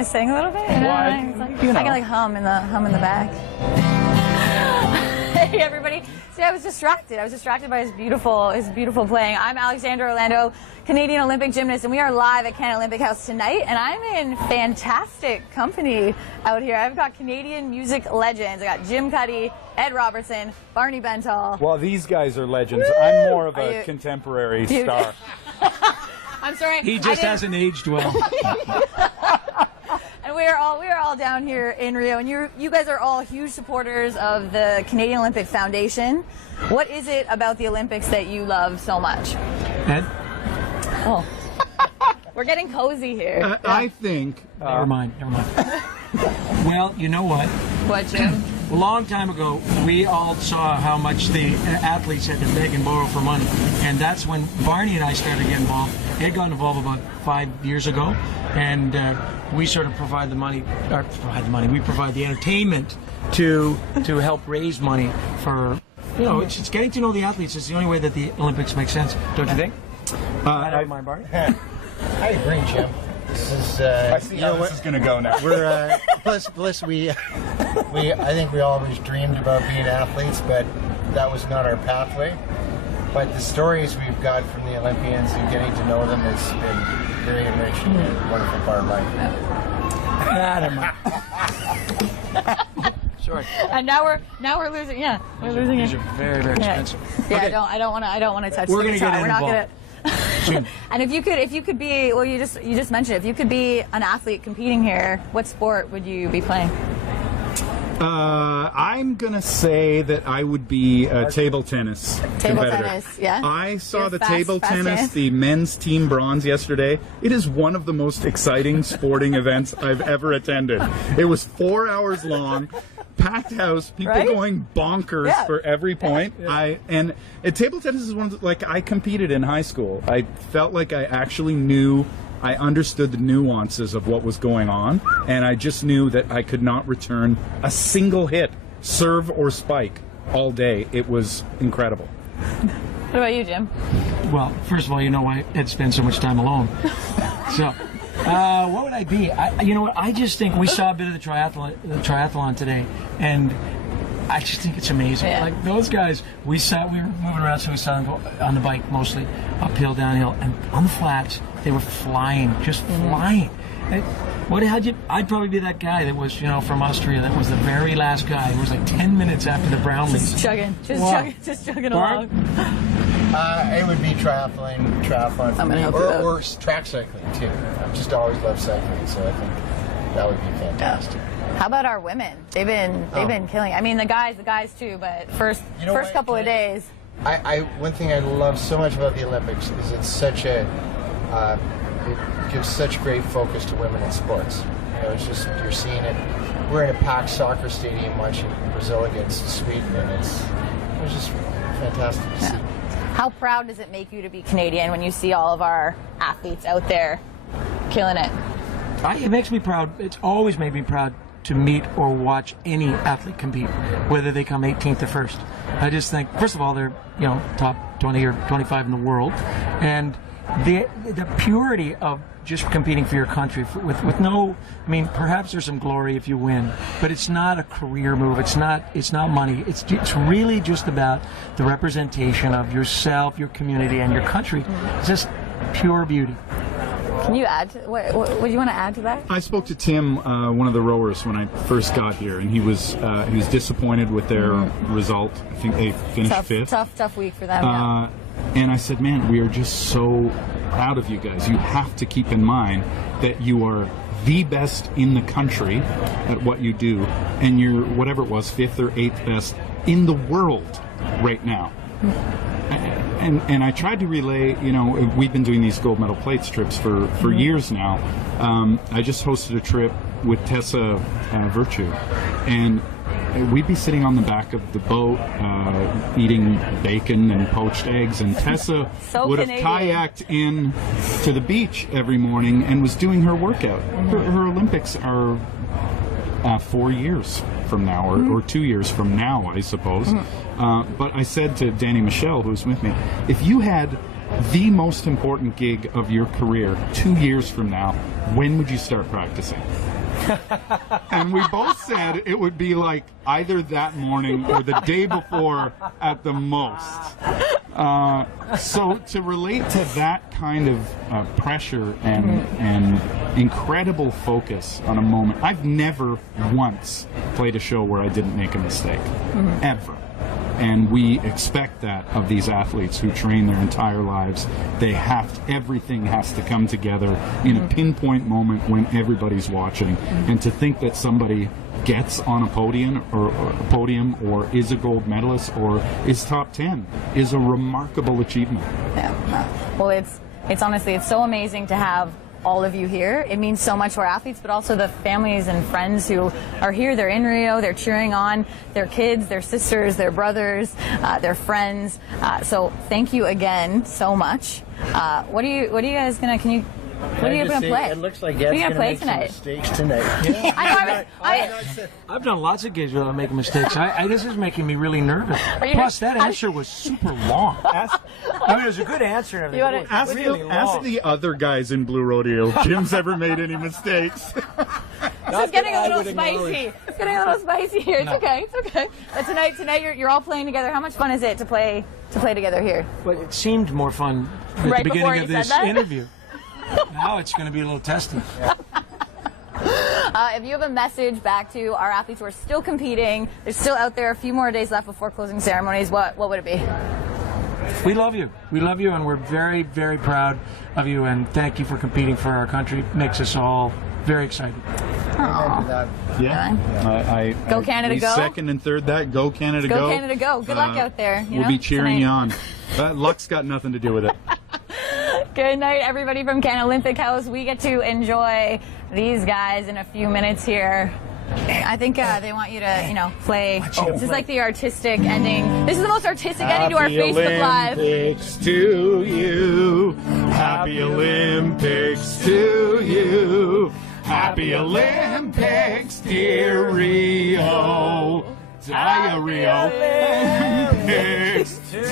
gonna sing a little bit? Why? I can like hum in the back. Hey everybody! See, I was distracted. I was distracted by his beautiful playing. I'm Alexandra Orlando, Canadian Olympic gymnast, and we are live at Canada Olympic House tonight. And I'm in fantastic company out here. I've got Canadian music legends. I got Cuddy, Ed Robertson, Barney Bentall. Well, these guys are legends. Woo! I'm more of a contemporary star. I'm sorry. He just hasn't aged well. And we are all down here in Rio, and you guys are all huge supporters of the Canadian Olympic Foundation. What is it about the Olympics that you love so much? Ed? Oh. We're getting cozy here. I think... Never mind. Well, you know what? What, Jim? A long time ago, we all saw how much the athletes had to beg and borrow for money. And that's when Barney and I started getting involved. Ed got involved about 5 years ago. And we sort of provide the money, we provide the entertainment to help raise money for, it's getting to know the athletes. It's the only way that the Olympics make sense. Don't you think? I don't mind, Barney. I agree, Jim. This is. I see how this is going to go now. We're plus we. I think we always dreamed about being athletes, but that was not our pathway. But the stories we've got from the Olympians and getting to know them has been very enriching and a wonderful part of life. Sorry. And now we're losing. Yeah, we're losing. These are very, very expensive. Yeah, Okay. I don't want to touch. We're the going to guitar. get We're not involved. gonna. And if you could be, well, you just mentioned it. If you could be an athlete competing here, what sport would you be playing? I'm going to say that I would be a table tennis competitor. Tennis, yeah. I saw You're the fast table tennis, chance. the men's team bronze yesterday. It is one of the most exciting sporting events I've ever attended. It was 4 hours long. Packed house, people Right? going bonkers for every point. And table tennis is one of I competed in high school. I felt like I actually knew, I understood the nuances of what was going on, and I just knew that I could not return a single hit, serve or spike, all day. It was incredible. What about you, Jim? Well, first of all, you know why Ed spends so much time alone. So, what would I be? You know what? I just think we saw a bit of the triathlon today, and I just think it's amazing. Yeah. Like those guys, we were moving around, so we saw them go on the bike mostly, uphill, downhill, and on the flats, they were flying, just flying. I'd probably be that guy that was, from Austria, that was the very last guy. It was like 10 minutes after the Brownlees. Just chugging Barb? along. It would be triathlon for I'm gonna me, help you out. or track cycling too. I've just always loved cycling, so I think that would be fantastic. How about our women? They've been killing. I mean, the guys too. But first what? couple of days. One thing I love so much about the Olympics is it's such a it gives such great focus to women in sports. It's just, you're seeing it. We're in a packed soccer stadium watching Brazil against Sweden, and it was just fantastic to see. How proud does it make you to be Canadian when you see all of our athletes out there killing it? It makes me proud. It's always made me proud to meet or watch any athlete compete, whether they come 18th or 1st. I just think, first of all, they're top 20 or 25 in the world, and the purity of just competing for your country with no, perhaps there's some glory if you win, but it's not a career move. It's not money. It's really just about the representation of yourself, your community, and your country. It's just pure beauty. Can you add? What do you want to add to that? I spoke to Tim, one of the rowers, when I first got here, and he was disappointed with their result. I think they finished 5th. Tough week for them. And I said, man, we are just so proud of you guys. You have to keep in mind that you are the best in the country at what you do, and you're, whatever it was, 5th or 8th best in the world right now. And I tried to relay, we've been doing these gold medal plate trips for years now. I just hosted a trip with Tessa Virtue, and we'd be sitting on the back of the boat eating bacon and poached eggs, and Tessa would have kayaked in to the beach every morning and was doing her workout. Her Olympics are 4 years from now, or 2 years from now, I suppose. But I said to Danny Michelle, who's with me, if you had the most important gig of your career 2 years from now, when would you start practicing? And we both said it would be like either that morning or the day before at the most. So to relate to that kind of pressure and incredible focus on a moment, I've never once played a show where I didn't make a mistake, ever. And we expect that of these athletes who train their entire lives. Everything has to come together in a pinpoint moment when everybody's watching. And to think that somebody gets on a podium or is a gold medalist or is top 10 is a remarkable achievement. Yeah. Well, it's honestly, it's so amazing to have all of you here. It means so much to our athletes, but also the families and friends who are here. They're in Rio. They're cheering on their kids, their sisters, their brothers, their friends. So thank you again so much. What are you guys gonna? What are you going to play? It looks like Ed's going to make some mistakes tonight. I've done lots of gigs without making mistakes. This is making me really nervous. Plus, that answer was super long. I mean, it was a good answer. And everything. Ask the other guys in Blue Rodeo if Jim's ever made any mistakes. This is getting a little spicy. It's getting a little spicy here. It's okay. It's okay. But tonight you're all playing together. How much fun is it to play together here? Well, it seemed more fun at the beginning of this interview. Now it's going to be a little testy. If you have a message back to our athletes who are still competing, they're still out there, a few more days left before closing ceremonies, what would it be? We love you. We love you, and we're very, very proud of you, and thank you for competing for our country. Makes us all very excited. Yeah. Go Canada, go. Second and third that. Go Canada, go. Go Canada, go. Good luck out there. We'll be cheering you on. Luck's got nothing to do with it. Good night, everybody from Canada Olympic House. We get to enjoy these guys in a few minutes here. I think they want you to, play. This is like the artistic ending. This is the most artistic ending to our Facebook Live. Happy Olympics to you. Happy Olympics to you. Happy Olympics, dear Rio. Rio. Olympics to